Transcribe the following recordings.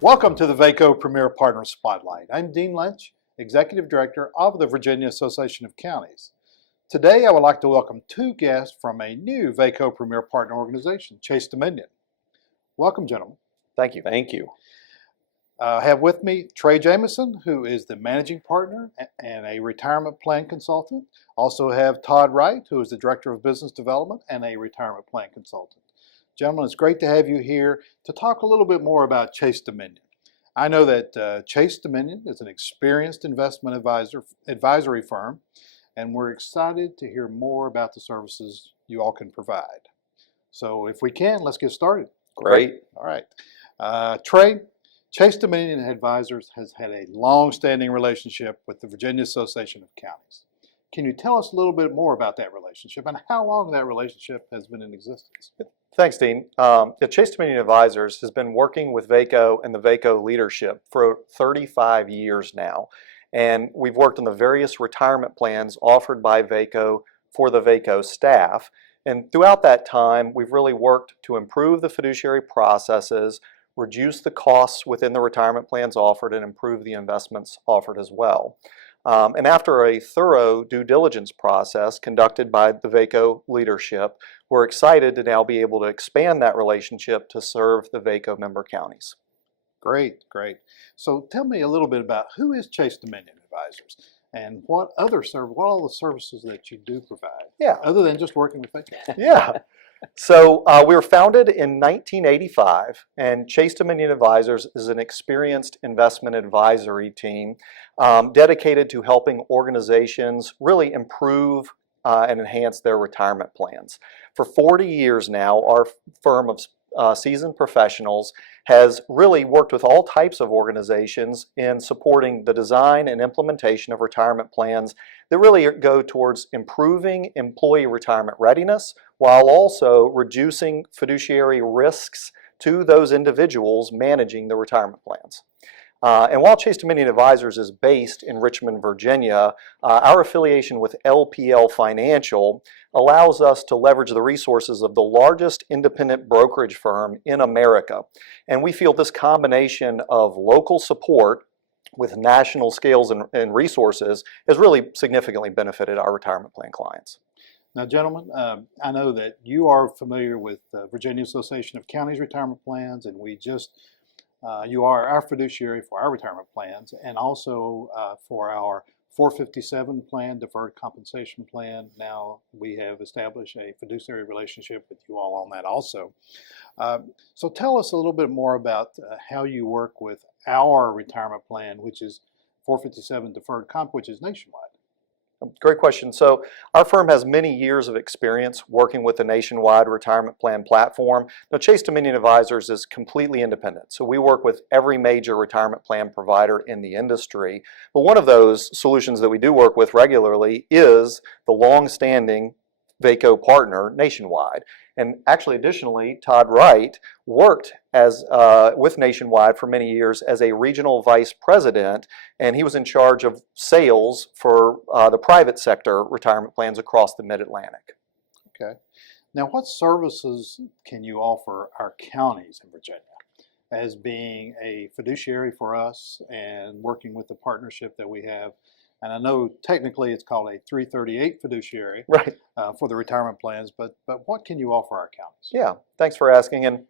Welcome to the VACO Premier Partner Spotlight. I'm Dean Lynch, Executive Director of the Virginia Association of Counties. Today I would like to welcome two guests from a new VACO Premier Partner organization, Chase Dominion. Welcome, gentlemen. Thank you. Thank you. I have with me Trey Jamison, who is the Managing Partner and a retirement plan consultant. Also have Todd Wright, who is the Director of Business Development and a retirement plan consultant. Gentlemen, it's great to have you here to talk a little bit more about Chase Dominion. I know that Chase Dominion is an experienced investment advisory firm, and we're excited to hear more about the services you all can provide. So if we can, let's get started. Great. All right. Trey, Chase Dominion Advisors has had a long-standing relationship with the Virginia Association of Counties. Can you tell us a little bit more about that relationship and how long that relationship has been in existence? Thanks, Dean. Chase Dominion Advisors has been working with VACO and the VACO leadership for 35 years now. And we've worked on the various retirement plans offered by VACO for the VACO staff. And throughout that time, we've really worked to improve the fiduciary processes, reduce the costs within the retirement plans offered, and improve the investments offered as well. And after a thorough due diligence process conducted by the VACO leadership, we're excited to now be able to expand that relationship to serve the VACO member counties. Great, great. So tell me a little bit about who is Chase Dominion Advisors and what all the services that you do provide? Yeah. Other than just working with VACO. Yeah. So we were founded in 1985, and Chase Dominion Advisors is an experienced investment advisory team dedicated to helping organizations really improve and enhance their retirement plans. For 40 years now, our firm of seasoned professionals has really worked with all types of organizations in supporting the design and implementation of retirement plans that really go towards improving employee retirement readiness while also reducing fiduciary risks to those individuals managing the retirement plans. And while Chase Dominion Advisors is based in Richmond, Virginia, our affiliation with LPL Financial allows us to leverage the resources of the largest independent brokerage firm in America. And we feel this combination of local support with national scales and resources has really significantly benefited our retirement plan clients. Now, gentlemen, I know that you are familiar with the Virginia Association of Counties retirement plans, and you are our fiduciary for our retirement plans and also for our 457 plan, deferred compensation plan. Now we have established a fiduciary relationship with you all on that also. So tell us a little bit more about how you work with our retirement plan, which is 457 deferred comp, which is nationwide. Great question. So our firm has many years of experience working with the nationwide retirement plan platform. Now, Chase Dominion Advisors is completely independent. So we work with every major retirement plan provider in the industry. But one of those solutions that we do work with regularly is the long-standing VACO partner Nationwide. And actually, additionally, Todd Wright worked with Nationwide for many years as a regional vice president, and he was in charge of sales for the private sector retirement plans across the Mid-Atlantic. Okay. Now, what services can you offer our counties in Virginia as being a fiduciary for us and working with the partnership that we have? And I know technically it's called a 338 fiduciary, right, for the retirement plans, but what can you offer our counties? Yeah, thanks for asking. And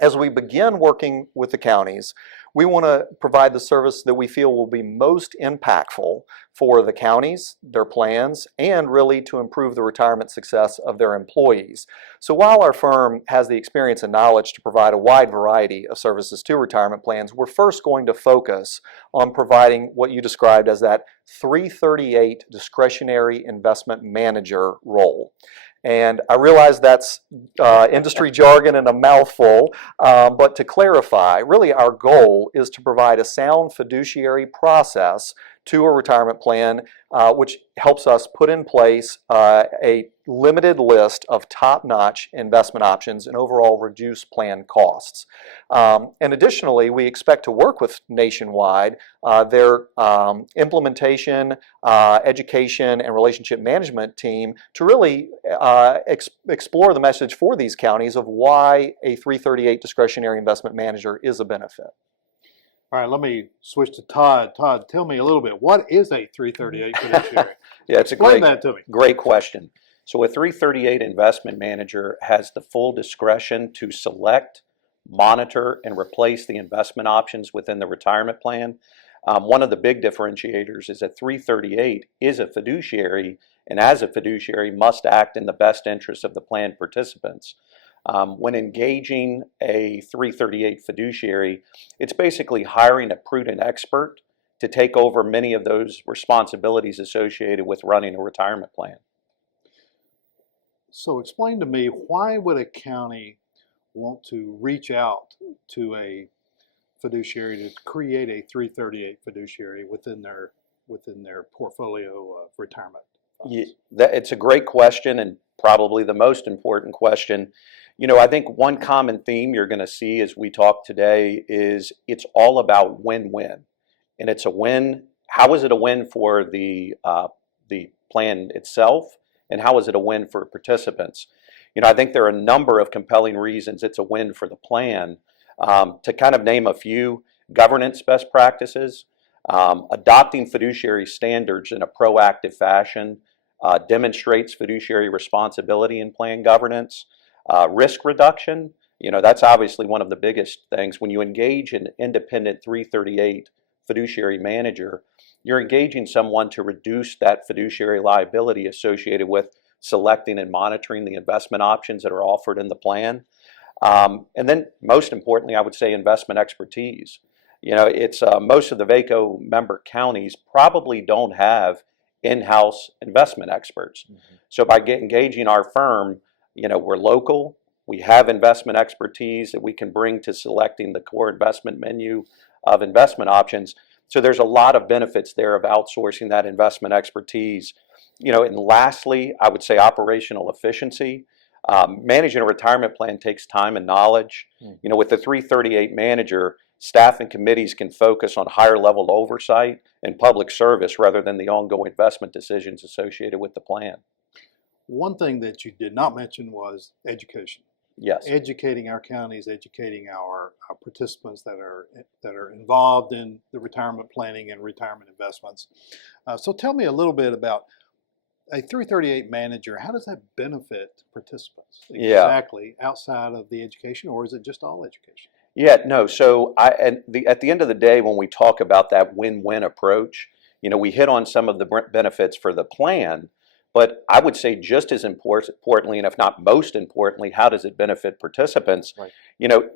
as we begin working with the counties, we want to provide the service that we feel will be most impactful for the counties, their plans, and really to improve the retirement success of their employees. So while our firm has the experience and knowledge to provide a wide variety of services to retirement plans, we're first going to focus on providing what you described as that 338 discretionary investment manager role. And I realize that's industry jargon and a mouthful, but to clarify, really our goal is to provide a sound fiduciary process to a retirement plan, which helps us put in place a limited list of top-notch investment options and overall reduce plan costs. And additionally, we expect to work with Nationwide, their implementation, education, and relationship management team to really explore the message for these counties of why a 338 discretionary investment manager is a benefit. All right, let me switch to Todd. Todd, tell me a little bit. What is a 338 fiduciary? Yeah, it's a Explain that to me. great question. So a 338 investment manager has the full discretion to select, monitor, and replace the investment options within the retirement plan. One of the big differentiators is that 338 is a fiduciary, and as a fiduciary must act in the best interest of the plan participants. When engaging a 338 fiduciary, it's basically hiring a prudent expert to take over many of those responsibilities associated with running a retirement plan. So explain to me, why would a county want to reach out to a fiduciary to create a 338 fiduciary within their portfolio of retirement funds? It's a great question, and probably the most important question. I think one common theme you're going to see as we talk today is it's all about win-win. And it's a win. How is it a win for the plan itself, and how is it a win for participants? I think there are a number of compelling reasons it's a win for the plan. To kind of name a few: governance best practices, adopting fiduciary standards in a proactive fashion demonstrates fiduciary responsibility in plan governance, risk reduction. That's obviously one of the biggest things. When you engage an independent 338 fiduciary manager, you're engaging someone to reduce that fiduciary liability associated with selecting and monitoring the investment options that are offered in the plan. And then most importantly, I would say investment expertise. It's most of the VACO member counties probably don't have in-house investment experts. Mm-hmm. So by engaging our firm, we're local, we have investment expertise that we can bring to selecting the core investment menu of investment options. So there's a lot of benefits there of outsourcing that investment expertise. And lastly, I would say operational efficiency. Managing a retirement plan takes time and knowledge. With the 338 manager, staff and committees can focus on higher level oversight and public service rather than the ongoing investment decisions associated with the plan. One thing that you did not mention was education. Yes. Educating our counties, educating our participants that are involved in the retirement planning and retirement investments. So tell me a little bit about a 338 manager. How does that benefit participants exactly outside of the education, or is it just all education? Yeah, no. So at the end of the day, when we talk about that win-win approach, we hit on some of the benefits for the plan. But I would say just as importantly, and if not most importantly, how does it benefit participants? Right.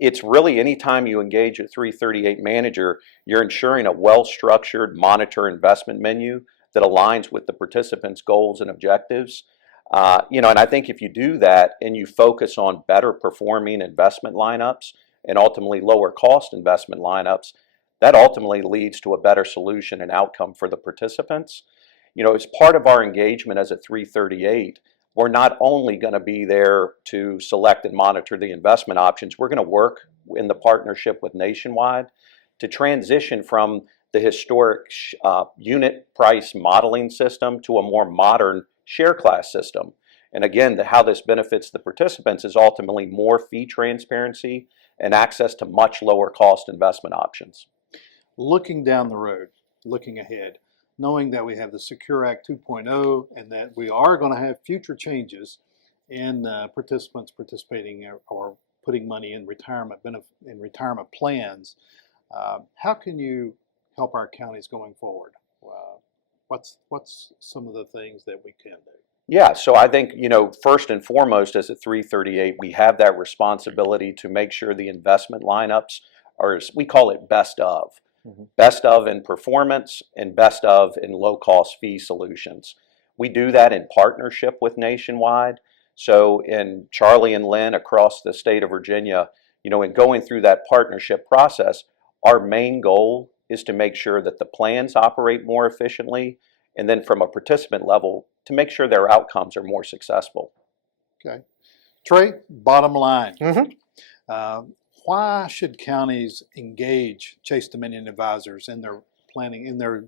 It's really anytime you engage a 338 manager, you're ensuring a well-structured monitor investment menu that aligns with the participants' goals and objectives. And I think if you do that and you focus on better performing investment lineups and ultimately lower cost investment lineups, that ultimately leads to a better solution and outcome for the participants. As part of our engagement as a 338, we're not only going to be there to select and monitor the investment options, we're going to work in the partnership with Nationwide to transition from the historic unit price modeling system to a more modern share class system. And again, how this benefits the participants is ultimately more fee transparency and access to much lower cost investment options. Looking down the road, looking ahead, knowing that we have the Secure Act 2.0 and that we are going to have future changes in participants participating or putting money in retirement plans, how can you help our counties going forward? What's some of the things that we can do? Yeah, so I think, first and foremost, as a 338, we have that responsibility to make sure the investment lineups are, we call it best of. Mm-hmm. Best of in performance and best of in low-cost fee solutions. We do that in partnership with Nationwide. So in Charlie and Lynn across the state of Virginia, in going through that partnership process, our main goal is to make sure that the plans operate more efficiently, and then from a participant level, to make sure their outcomes are more successful. Okay. Trey, bottom line. Mm-hmm. Why should counties engage Chase Dominion advisors in their planning,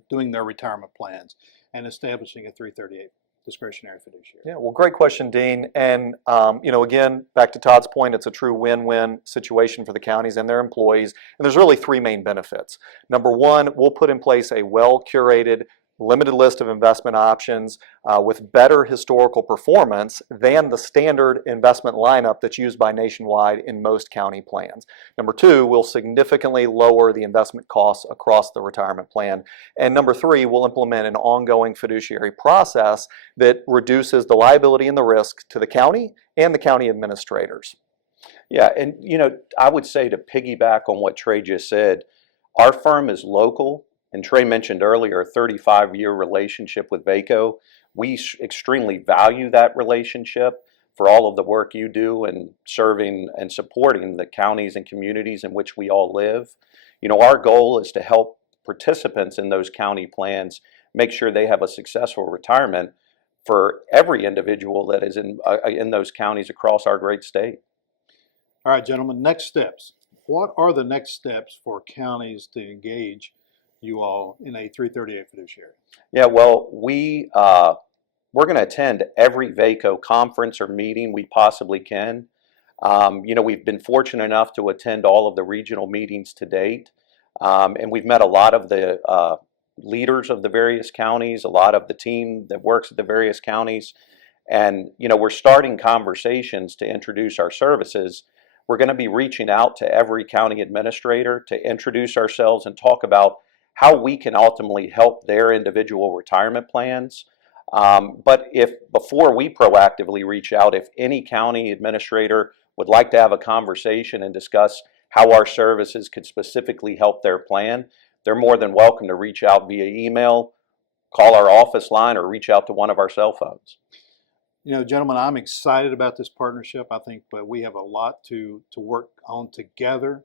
doing their retirement plans and establishing a 338 discretionary fiduciary? Yeah, well, great question, Dean. And, again, back to Todd's point, it's a true win-win situation for the counties and their employees. And there's really three main benefits. Number one, we'll put in place a well-curated, limited list of investment options with better historical performance than the standard investment lineup that's used by Nationwide in most county plans. Number two, we'll significantly lower the investment costs across the retirement plan. And number three, we'll implement an ongoing fiduciary process that reduces the liability and the risk to the county and the county administrators. Yeah, and I would say, to piggyback on what Trey just said, our firm is local. And Trey mentioned earlier a 35-year relationship with VACO. We extremely value that relationship for all of the work you do in serving and supporting the counties and communities in which we all live. Our goal is to help participants in those county plans make sure they have a successful retirement for every individual that is in those counties across our great state. All right, gentlemen, next steps. What are the next steps for counties to engage you all in a 338 fiduciary? Yeah, well, we're going to attend every VACO conference or meeting we possibly can. We've been fortunate enough to attend all of the regional meetings to date, and we've met a lot of the leaders of the various counties, a lot of the team that works at the various counties, and we're starting conversations to introduce our services. We're going to be reaching out to every county administrator to introduce ourselves and talk about how we can ultimately help their individual retirement plans. But before we proactively reach out, if any county administrator would like to have a conversation and discuss how our services could specifically help their plan, they're more than welcome to reach out via email, call our office line, or reach out to one of our cell phones. Gentlemen, I'm excited about this partnership. I think we have a lot to work on together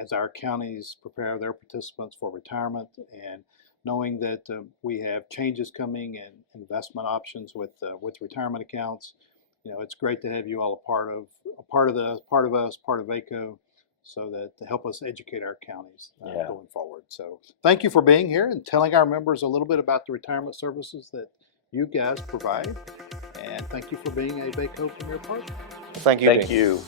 as our counties prepare their participants for retirement, and knowing that we have changes coming and investment options with retirement accounts. It's great to have you all a part of VACO, so that to help us educate our counties going forward. So thank you for being here and telling our members a little bit about the retirement services that you guys provide. And thank you for being a VACO Premier Partner. Thank you. Thank you.